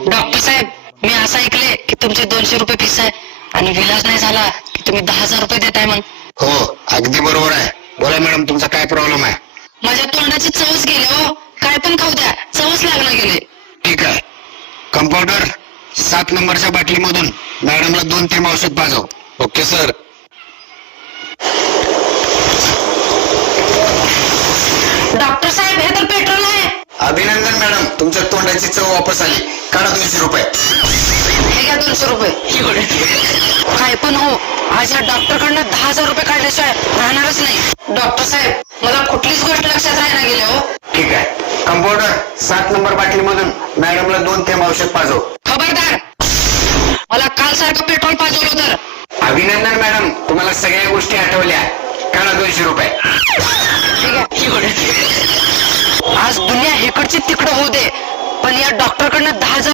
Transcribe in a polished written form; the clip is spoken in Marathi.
डॉक्टर साहेब, मी असं ऐकले की तुमचे 200 रुपये फीस आहे आणि विलाज नाही झाला की तुम्ही 10,000 रुपये देताय मग. हो, अगदी बरोबर आहे. बोला मॅडम, तुमचा काय प्रॉब्लेम आहे? माझ्या तोंडाची चवच गेली हो. काय पण खाऊ द्या, चवच लागला गेले. ठीक आहे. कंपाऊंडर, 7 नंबरच्या बाटलीमधून मॅडमला 2 थेंब औषध पाजव. Okay sir. डॉक्टर साहेब, हे तर पेट्रोल आहे. अभिनंदन मॅडम, तुमच्या तोंडाची चव वापस आली. काढा 200 रुपये. हे घ्या 200 रुपये. काय पण हो, आज या डॉक्टरकडनं 10,000 रुपये काढल्याशिवाय राहणारच नाही. डॉक्टर साहेब, मला कुठलीच गोष्ट लक्षात राहायला गेली हो. ठीक आहे. कंपाऊंडर, 7 नंबर बाटलीमधून मॅडमला 2 थेंब औषध पाजव. खबरदार, मला काल सारखं पेट्रोल पाजवलं तर. अभिनंदन मॅडम, तुम्हाला सगळ्या गोष्टी आठवल्या. काढा 200 रुपये. ठीक आहे. आज दुनिया इकडची तिकडं होऊ दे, पण या डॉक्टरकडनं 10,000